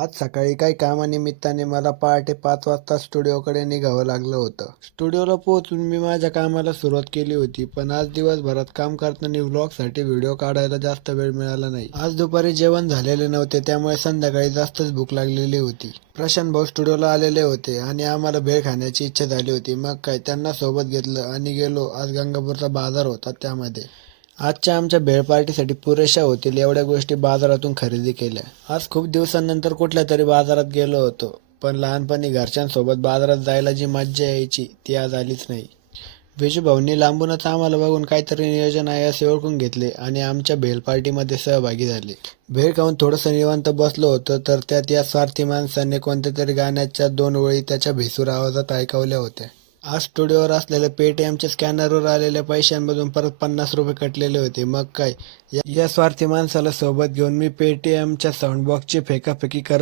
आज सकाळी काही कामानिमित्ताने मला पहाटे 5 वाजता स्टुडिओकडे निघावं लागलं होतं. स्टुडिओला पोहोचून मी माझ्या कामाला सुरुवात केली होती, पण आज दिवसभरात काम करताना व्लॉगसाठी व्हिडिओ काढायला जास्त वेळ मिळाला नाही. आज दुपारी जेवण झालेले नव्हते, त्यामुळे संध्याकाळी जास्तच भूक लागलेली होती. प्रशांत भाऊ स्टुडिओला आलेले होते आणि आम्हाला भेळ खाण्याची इच्छा झाली होती. मग काय, त्यांना सोबत घेतलं आणि गेलो. आज गंगापूरचा बाजार होता, त्यामध्ये आजच्या आमच्या भेळ पार्टीसाठी पुरेशा होतील एवढ्या गोष्टी बाजारातून खरेदी केल्या. आज खूप दिवसांनंतर कुठल्या तरी बाजारात गेलो होतो, पण लहानपणी घरच्यांसोबत बाजारात जायला जी मज्जा यायची ती आज आलीच नाही. विजू भाऊंनी लांबूनच आम्हाला बघून काहीतरी नियोजन आहे असे ओळखून घेतले आणि आमच्या भेळ पार्टीमध्ये सहभागी झाले. भेळ खाऊन थोडंसं निवांत बसलो होतो, तर त्यात या स्वार्थी माणसाने कोणत्या तरी गाण्याच्या 2 ओळी त्याच्या भेसूर आवाजात ऐकवल्या होत्या. आज स्टुडिओवर असलेल्या पेटीएमच्या स्कॅनरवर आलेल्या पैशांमधून परत 50 रुपये कटलेले होते. मग काय, या स्वार्थी माणसाला सोबत घेऊन मी पेटीएमच्या साऊंड बॉक्सची फेकाफेकी करत